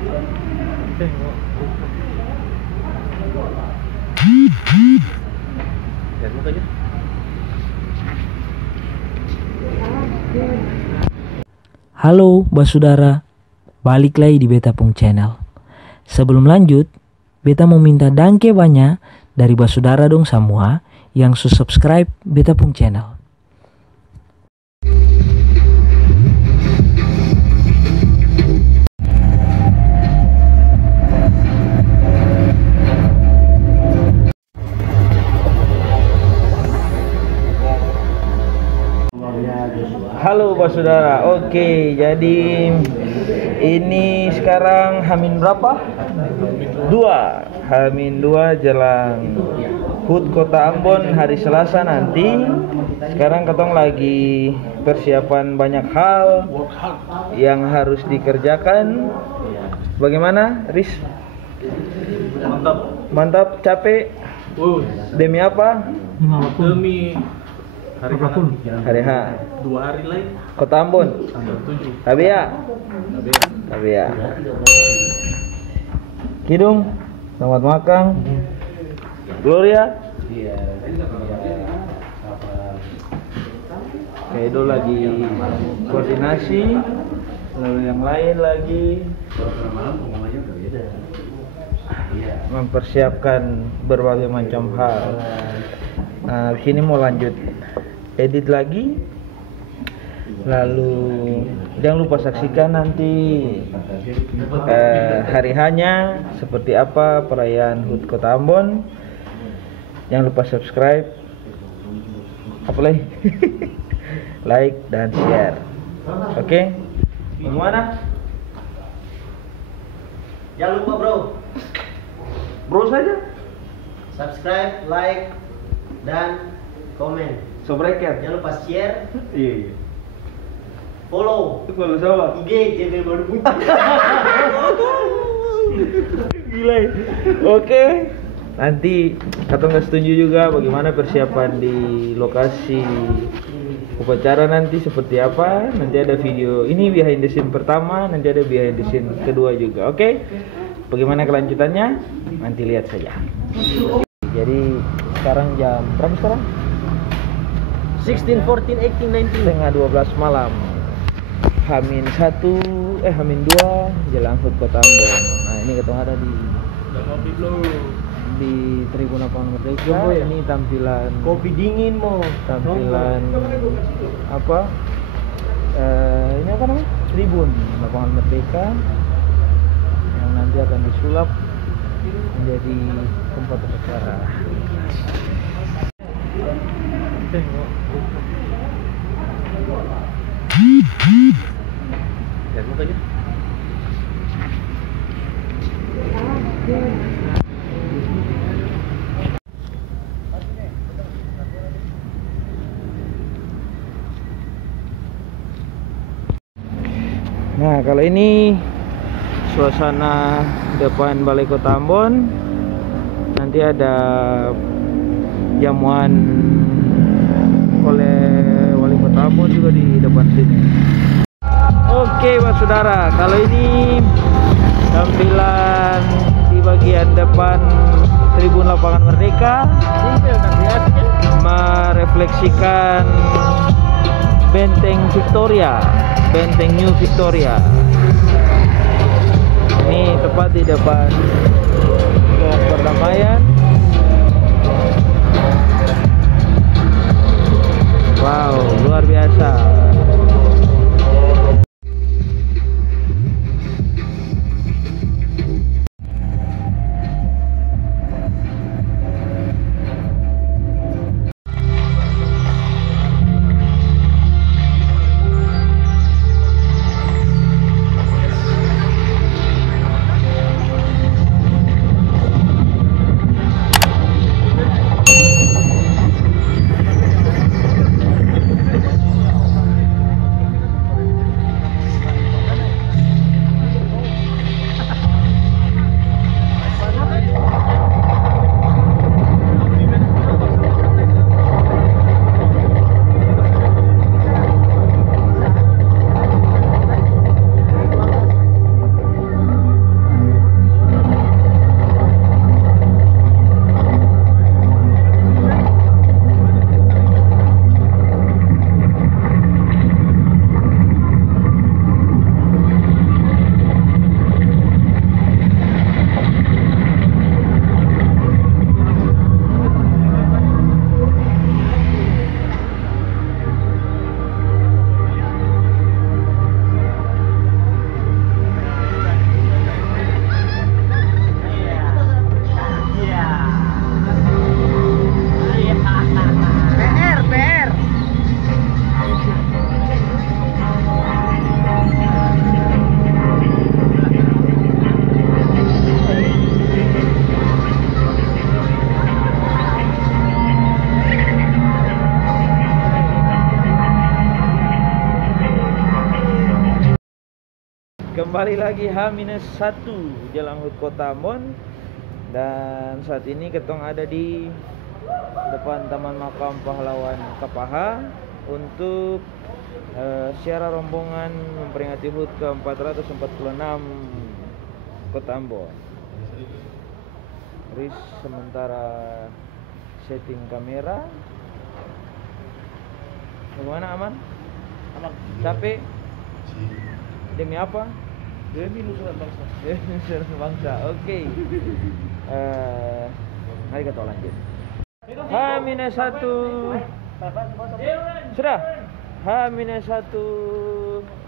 Halo Basudara, balik lagi di Beta Pung Channel. Sebelum lanjut, Beta mau minta dangke banyak dari Basudara dong semua yang subscribe Beta Pung Channel. Halo Basudara, oke, jadi ini sekarang Hamin berapa? Hamin 2 jelang HUT Kota Ambon hari Selasa nanti. Sekarang ketong lagi persiapan banyak hal yang harus dikerjakan. Bagaimana, Riz? Mantap, capek? Demi apa? Demi hari H 2 hari lagi Kota Ambon. Tapi ya Kidung, selamat makan. Gloria, Edo lagi koordinasi, lalu yang lain lagi mempersiapkan berbagai macam hal. Nah, di sini mau lanjut edit lagi. Lalu jangan lupa saksikan nanti hari hanya seperti apa perayaan HUT Kota Ambon. Jangan lupa subscribe, apalagi like dan share. Oke? Gimana? Jangan lupa Bro saja. subscribe, like, dan komen. Sobreket. Jangan lupa share, Iya. follow Kalau sama. IG channel baru punya. Gila. Oke. Nanti atau nggak setuju juga bagaimana persiapan di lokasi upacara nanti seperti apa. Nanti ada video ini behind the scene pertama, nanti ada behind the scene kedua juga. Oke. Bagaimana kelanjutannya? Nanti lihat saja. Jadi sekarang jam berapa sekarang? 16, 14, 18, 19. Setengah 12 malam. Hamin 2 jelang HUT Kota Ambon. Nah, ini ketemu ada di Tribun Lapangan Merdeka. Ini tampilan Kopi dingin mau. tampilan apa? Ini apa namanya? Tribun Lapangan Merdeka yang nanti akan disulap menjadi tempat upacara. Nah, kalau ini suasana depan Balai Kota Ambon. Nanti ada jamuan oleh Wali Kota Ambon juga di depan sini. Oke, Basudara, kalau ini tampilan di bagian depan Tribun Lapangan Merdeka merefleksikan Benteng Victoria, Benteng New Victoria. Ini tepat di depan Pohon Perdamaian. Wow, luar biasa. Kembali lagi H-1 Jalan HUT Kota Ambon. Dan saat ini ketong ada di depan Taman Makam Pahlawan Kapaha untuk secara rombongan memperingati HUT ke-446 Kota Ambon. Riz sementara setting kamera. Bagaimana, aman? Aman. Capek? Demi apa? Demi Nusa Bangsa. Demi Nusa Bangsa. Oke. Mari kita lanjut. H-1. Sudah. H-1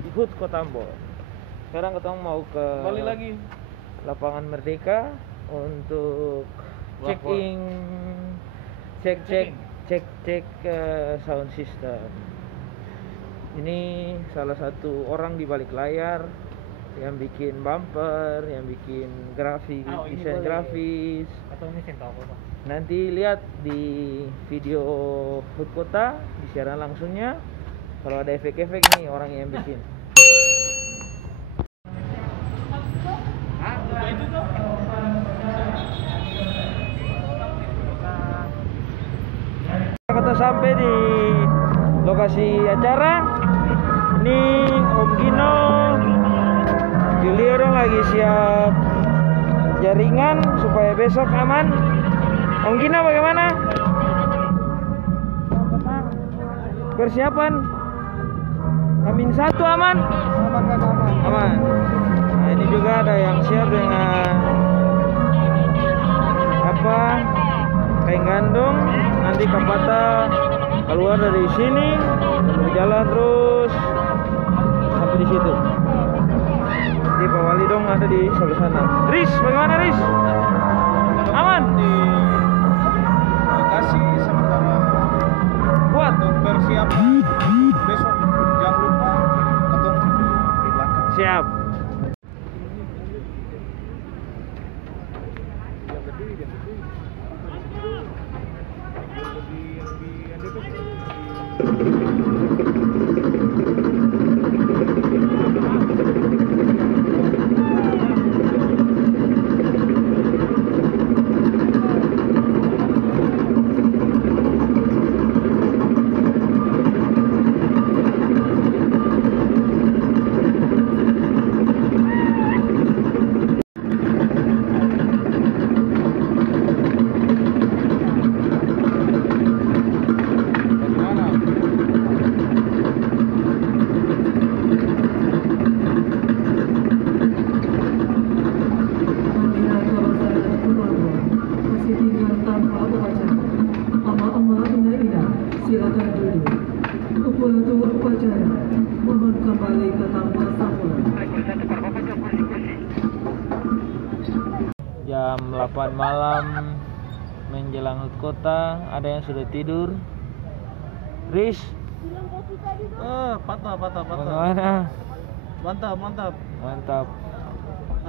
di HUT Kota Ambon. Sekarang kita mau ke Balik lagi. Lapangan Merdeka untuk cek sound system. Ini salah satu orang di balik layar yang bikin bumper, yang bikin grafis, desain grafis. Atau ini tahu apa? Nanti lihat di video HUT Kota di siaran langsungnya. Kalau ada efek-efek nih orang yang bikin. Kita sampai di lokasi acara. Ini Om Gino, Julio dong lagi siap jaringan supaya besok aman. Om Gino bagaimana? Persiapan H-1 aman? Aman. Nah ini juga ada yang siap dengan kain gandum. Nanti Kapata keluar dari sini, berjalan terus sampai di situ. Di Pak Wali dong ada di sebelah sana. Riz, bagaimana Riz? Aman? Di lokasi sementara Kuat? untuk persiapan besok, jangan lupa ketemu di belakang. Siap. Silakan duduk. Kepulauan upacara mohon kembali ke tempat semula. Jam 8 malam menjelang HUT Kota. Ada yang sudah tidur. Riz, Patah. bagaimana? Mantap. Mantap.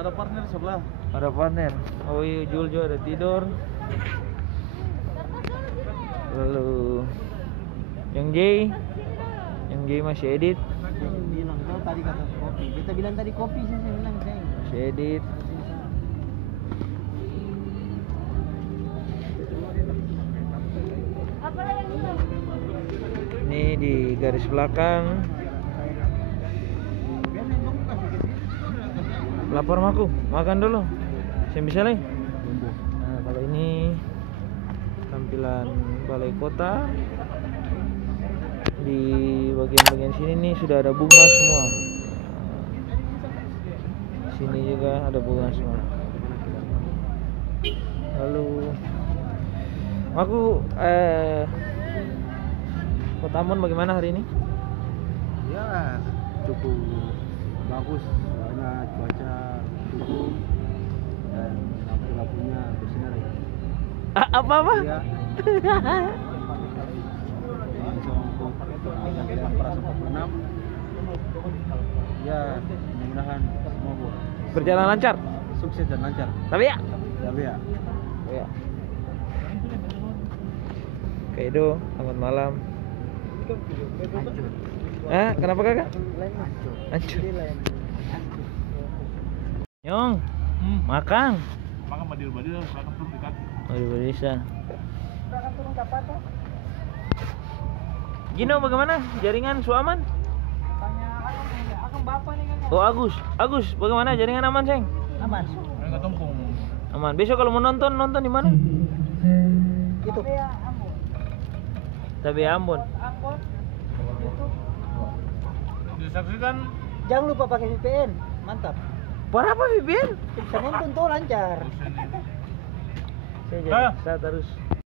Ada partner sebelah. Ada partner. Oh iya, Jul juga ada tidur. Lalu yang J masih edit. Bilang kau tadi kata kopi. Kita bilang tadi kopi sih, saya bilang saya. Masih edit. Ini di garis belakang. Lapor maku, makan dulu. Saya bisa lagi. Nah, kalau ini tampilan balai kota. Di bagian-bagian sini nih sudah ada bunga semua. Sini juga ada bunga semua. Lalu aku Kota Ambon bagaimana hari ini? Ya, cukup bagus, soalnya cuaca cukup dan lampu-lampunya bersinar ya. Apa? Ya. Ya, mudah-mudahan semua Berjalan lancar. sukses dan lancar. Tapi ya. Ya. Oh ya. Oke, Edo, selamat malam. Kenapa kakak? Lain hancur. Hancur. Jadi lain hancur. Nyong, makan. Makan badil-badil, makan turun di kaki. Oh, bisa. Akan turun ke apa tuh? Gino, bagaimana? Jaringan aman? Tanya akan bapak nih kan. Oh, Agus, bagaimana? Jaringan aman, Seng? Aman. Enggak tumpung. Aman. Besok kalau mau nonton di mana? Itu. Tapi Ambon. Ambon. YouTube. Disaksikan Jangan lupa pakai VPN. Mantap. Berapa VPN? Bisa nonton tuh lancar. dosen ini. Saya terus.